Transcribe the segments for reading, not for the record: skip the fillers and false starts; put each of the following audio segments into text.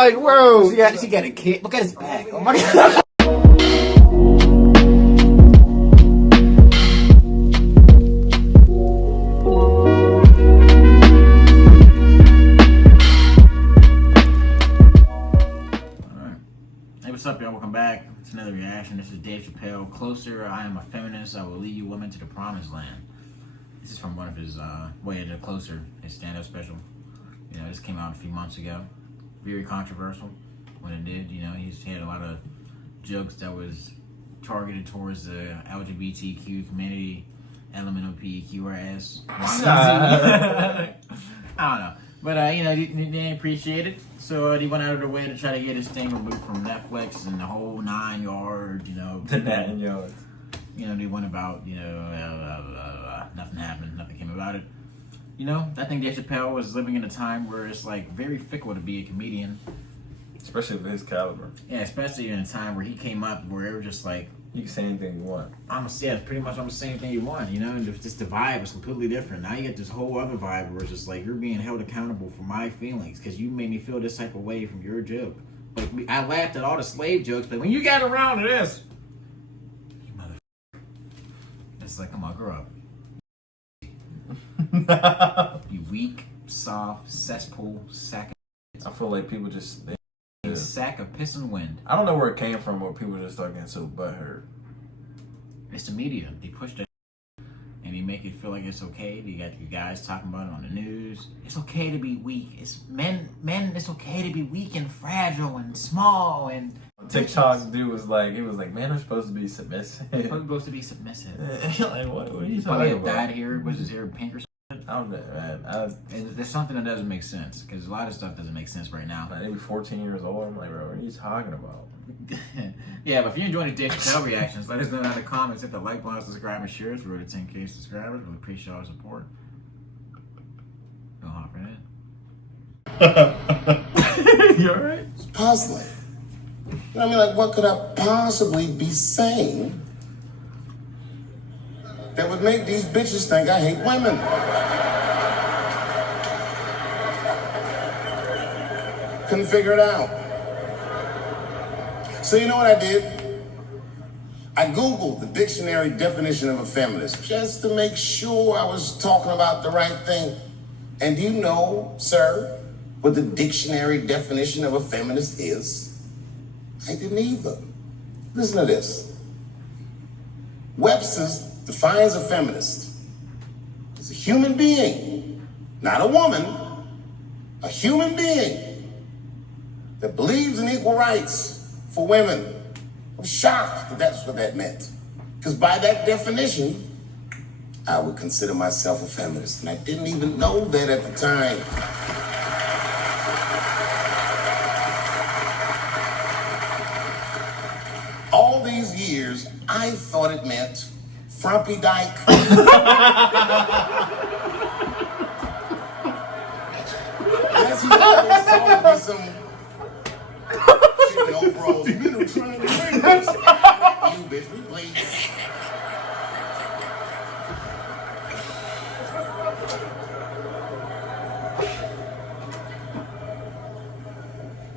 like, bro, yeah, she got a kid. Look at his back. Oh my god. Hey, what's up, y'all? Welcome back. It's another reaction. This is Dave Chappelle. Closer, I am a feminist. I will lead you women to the promised land. This is from one of his Way to Closer, his stand-up special. You know, this came out a few months ago. Very controversial when it did. You know, he had a lot of jokes that was targeted towards the LGBTQ community, LMNOPQRS. I don't know. But, you know, they didn't appreciate it. So he went out of their way to try to get his thing removed from Netflix and the whole 9 yards, you know. The 9 yards. You know, they went about, you know, nothing happened, nothing came about it. You know, I think Dave Chappelle was living in a time where it's like very fickle to be a comedian. Especially with his caliber. Yeah, especially in a time where he came up where it was just like, you can say anything you want. Pretty much I'm the same thing you want, you know, and just the vibe was completely different. Now you get this whole other vibe where it's just like, you're being held accountable for my feelings because you made me feel this type of way from your joke. Like, I laughed at all the slave jokes, but when you got around to this, you motherfucker. It's like, come on, grow up. You weak, soft, cesspool, sack of... I feel like people just... sack of piss and wind. I don't know where it came from where people just start getting so butthurt. It's the media. They push that and they make it feel like it's okay. You got you guys talking about it on the news. It's okay to be weak. It's men, it's okay to be weak and fragile and small and... TikTok dude was like, men are supposed to be submissive. They're supposed to be submissive. Like, what are you Probably talking about? dyed hair, was his hair pink or something? I don't know, man. And there's something that doesn't make sense because a lot of stuff doesn't make sense right now. Maybe 14 years old. I'm like, bro, what are you talking about? Yeah, but if you're enjoying the Dave Chappelle reactions, let us know in the comments. Hit the like button, subscribe, and share. We're to 10K subscribers. Really appreciate all the support. Don't hop right in. You alright? It's puzzling. You know what I mean? Like, what could I possibly be saying that would make these bitches think I hate women? Couldn't figure it out. So you know what I did? I Googled the dictionary definition of a feminist just to make sure I was talking about the right thing. And do you know, sir, what the dictionary definition of a feminist is? I didn't either. Listen to this. Webster's defines a feminist as a human being, not a woman, a human being that believes in equal rights for women. I'm shocked that that's what that meant. Because by that definition, I would consider myself a feminist. And I didn't even know that at the time. All these years, I thought it meant frumpy dyke. As he's always calling me some chicken overalls. You know, trying to bring this. You bitch, we please.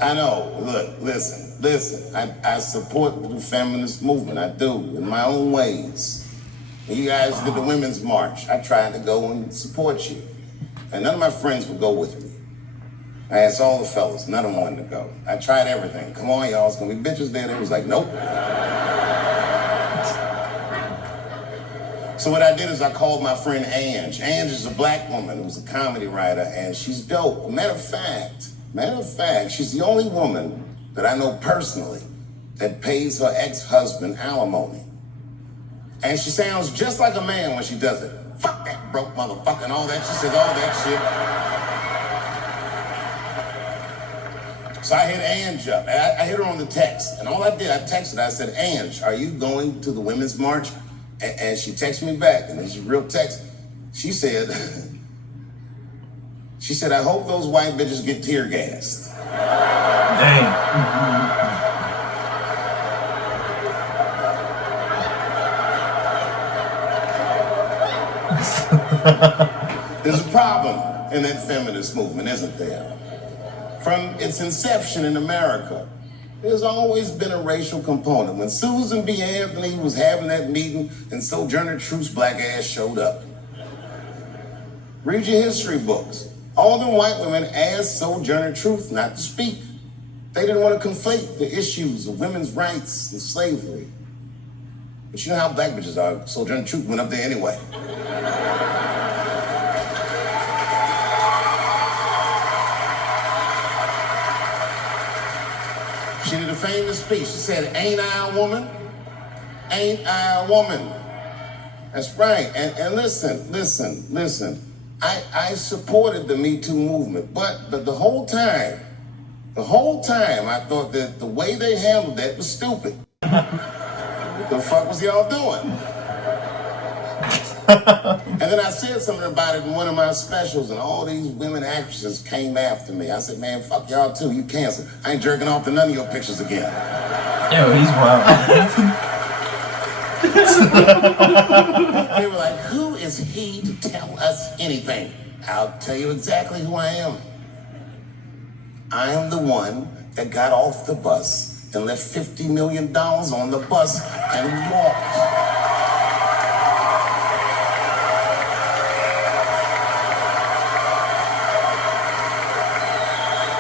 I know. Look, listen. I support the feminist movement. I do, in my own ways. When you guys did the Women's March, I tried to go and support you. And none of my friends would go with me. I asked all the fellas, none of them wanted to go. I tried everything. Come on, y'all, it's gonna be bitches there. They was like, nope. So what I did is I called my friend Ange. Ange is a black woman who's a comedy writer, and she's dope. Matter of fact, she's the only woman that I know personally that pays her ex-husband alimony. And she sounds just like a man when she does it. Fuck that broke motherfucker and all that. She says all that shit. So I hit Ange up. I hit her on the text. And all I did, I texted her. I said, Ange, are you going to the Women's March? And she texted me back. And this is a real text. She said, I hope those white bitches get tear gassed. Dang. There's a problem in that feminist movement, isn't there? From its inception in America, there's always been a racial component. When Susan B. Anthony was having that meeting and Sojourner Truth's black ass showed up. Read your history books. All them white women asked Sojourner Truth not to speak. They didn't want to conflate the issues of women's rights and slavery. But you know how black bitches are. Sojourner Truth went up there anyway. She did a famous speech. She said, "Ain't I a woman? Ain't I a woman?" That's right. And listen. I supported the Me Too movement, but the whole time, I thought that the way they handled that was stupid. What the fuck was y'all doing? And then I said something about it in one of my specials, and all these women actresses came after me. I said, "Man, fuck y'all too. You canceled. I ain't jerking off to none of your pictures again." Yo, he's wild. They were like, "Who is he to tell us anything?" I'll tell you exactly who I am. I am the one that got off the bus and left $50 million on the bus and walked.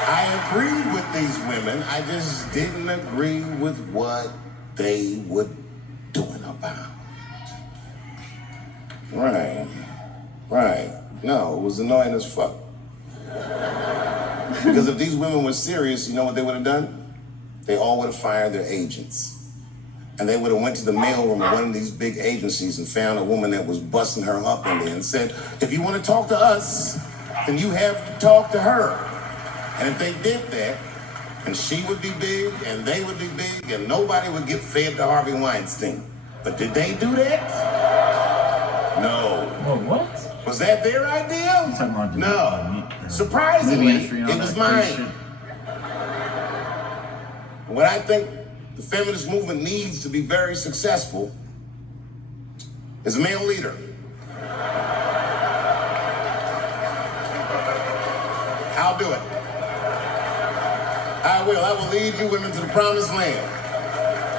I agreed with these women. I just didn't agree with what they were doing about. Right. No, it was annoying as fuck. Because if these women were serious, you know what they would have done? They all would have fired their agents. And they would have went to the mailroom of one of these big agencies and found a woman that was busting her up in there and said, "If you want to talk to us, then you have to talk to her." And if they did that, and she would be big, and they would be big, and nobody would get fed to Harvey Weinstein. But did they do that? No. Oh, what? Was that their idea? No. Surprisingly, it was mine. What I think the feminist movement needs to be very successful is a male leader. I'll do it. I will lead you women to the promised land.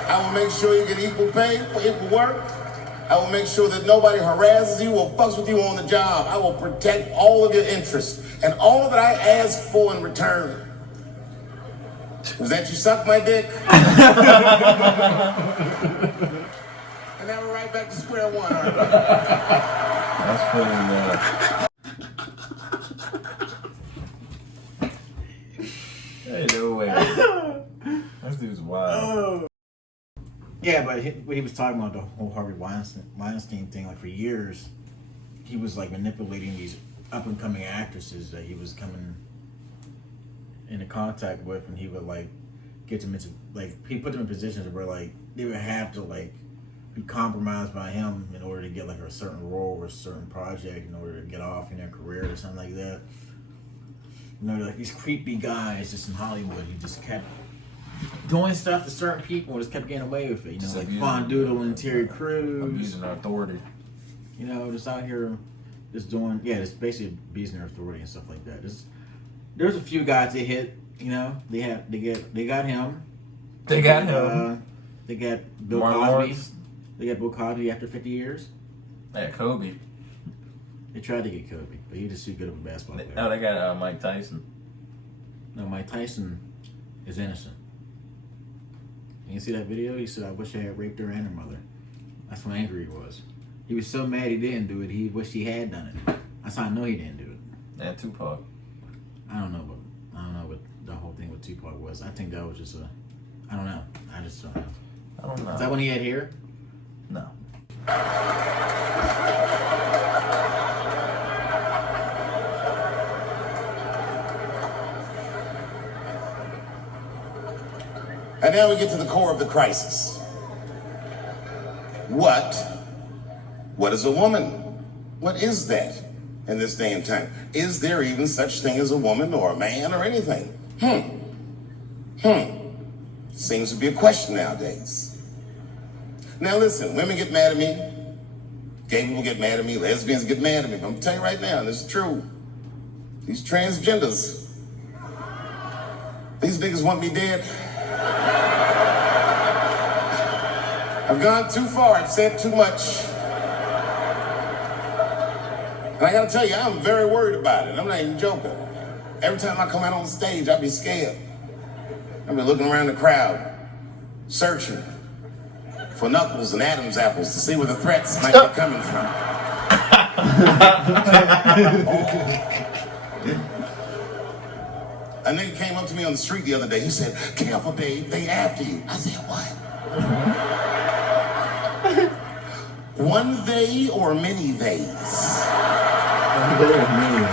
I will make sure you get equal pay for equal work. I will make sure that nobody harasses you or fucks with you on the job. I will protect all of your interests. And all that I ask for in return was that you suck my dick. And now we're right back to square one, aren't we? That's funny, Hey, no way. This dude's wild. Yeah, but he was talking about the whole Harvey Weinstein thing. Like for years, he was like manipulating these up and coming actresses that he was coming into contact with, and he would like get them into he put them in positions where like they would have to like be compromised by him in order to get like a certain role or a certain project in order to get off in their career or something like that. You know, like these creepy guys just in Hollywood, he just kept doing stuff to certain people and just kept getting away with it. You know, just like Fondoodle and Terry Crews. Abusing their authority. You know, just out here just doing, just basically abusing their authority and stuff like that. There's a few guys they hit, you know, they got him. They got him. They got Bill Martin Cosby. Lawrence. They got Bill Cosby after 50 years. They got Kobe. They tried to get Kobe, but he just too good of a basketball player. No, they got Mike Tyson. No, Mike Tyson is innocent. You see that video? He said, "I wish I had raped her and her mother." That's how angry he was. He was so mad he didn't do it, he wished he had done it. That's how I know he didn't do it. And Tupac. I don't know what the whole thing with Tupac was. I think that was just I don't know. I just don't know. I don't know. Is that when he had hair? No. And now we get to the core of the crisis. What is a woman? What is that in this day and time? Is there even such thing as a woman or a man or anything? Seems to be a question nowadays. Now listen, women get mad at me. Gay people get mad at me. Lesbians get mad at me. But I'm telling you right now, this is true. These transgenders, These niggas want me dead. I've gone too far. I've said too much. And I gotta tell you, I'm very worried about it. I'm not even joking. Every time I come out on stage, I be scared. I be looking around the crowd, searching for knuckles and Adam's apples to see where the threats might be coming from. A nigga came up to me on the street the other day. He said, "Careful, babe, they after you." I said, "What?" One they or many theys? One they or many?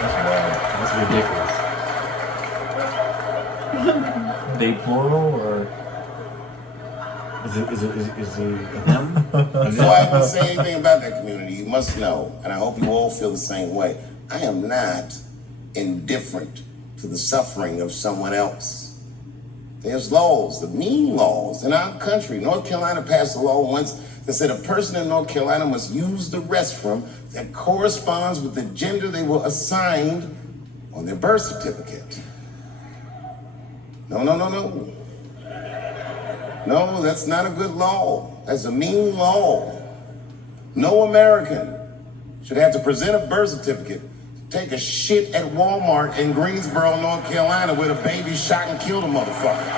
That's wild. That's ridiculous. They plural or Is it them? Before I even say anything about that community, you must know, and I hope you all feel the same way, I am not indifferent to the suffering of someone else. There's laws, the mean laws in our country. North Carolina passed a law once that said a person in North Carolina must use the restroom that corresponds with the gender they were assigned on their birth certificate. No. No, that's not a good law. That's a mean law. No American should have to present a birth certificate, take a shit at Walmart in Greensboro, North Carolina, where the baby shot and killed a motherfucker.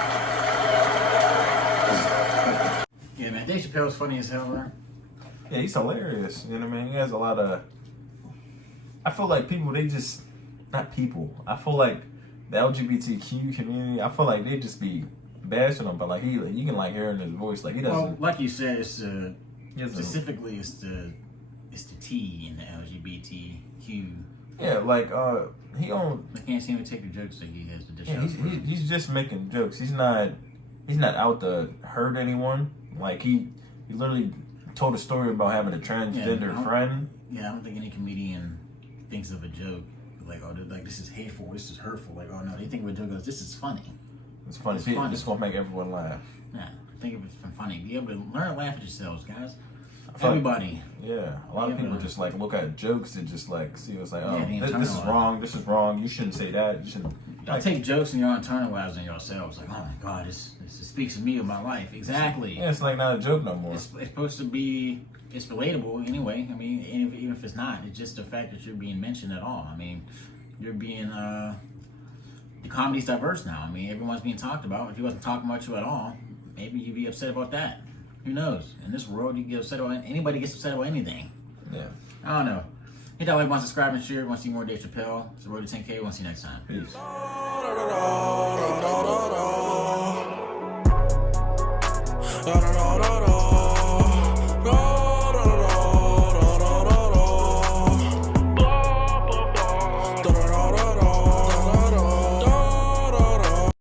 Yeah, man, Dave Chappelle's funny as hell, bro. yeah, he's hilarious. You know what I mean? He has a lot of. I feel like people, they just not people. I feel like the LGBTQ community. I feel like they just be bashing him, but like you can like hear in his voice, like he doesn't. Well, like you said, it's specifically it's the T in the LGBTQ. Yeah, like he don't. I can't seem to take the jokes that he has to dish Yeah, out. he's just making jokes. He's not out to hurt anyone. Like he literally told a story about having a transgender friend. Yeah, I don't think any comedian thinks of a joke like, oh, like this is hateful, this is hurtful. Like, oh no, they think of a joke as this is funny. It's funny. It's gonna make everyone laugh. Yeah, think of it from funny. Be able to learn to laugh at yourselves, guys. Like, Everybody. yeah, a lot of people just like look at jokes and just like see what's like, oh, Yeah, this is wrong. This is wrong. You shouldn't say that. You shouldn't. Y'all take jokes and y'all internalize them yourselves. Like, oh my god, this speaks to me of my life. Exactly. Yeah, it's like not a joke no more. It's supposed to be. It's relatable anyway. I mean, even if it's not, it's just the fact that you're being mentioned at all. I mean, you're being. The comedy's diverse now. I mean, everyone's being talked about. If you wasn't talking about you at all, maybe you'd be upset about that. Who knows? In this world, you get upset about anybody gets upset about anything. Yeah. I don't know. Hit that like, want to subscribe and share. Want to see more Dave Chappelle? It's the road to 10K. Want to see you next time. Peace.